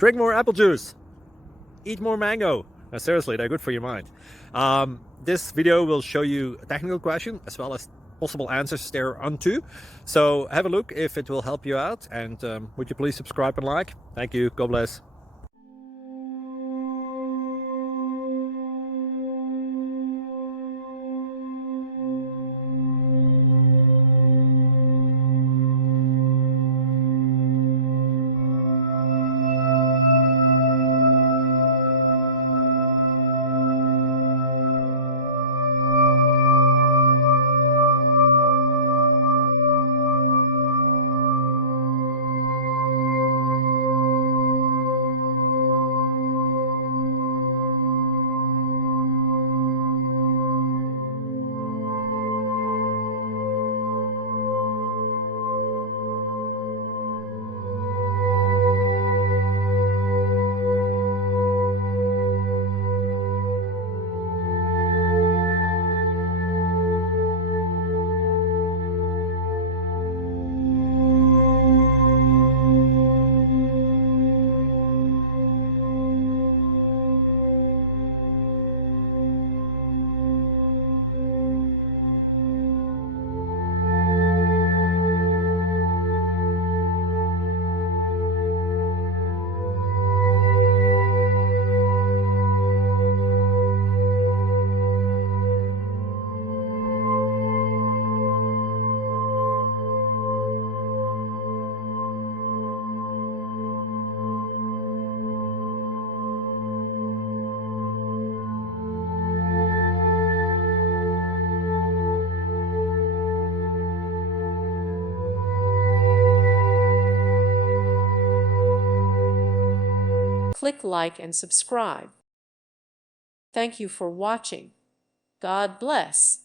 Drink more apple juice. Eat more mango. Seriously, they're good for your mind. This video will show you a technical question as well as possible answers thereunto. So have a look if it will help you out, and would you please subscribe and like? Thank you. God bless. Click like and subscribe. Thank you for watching. God bless.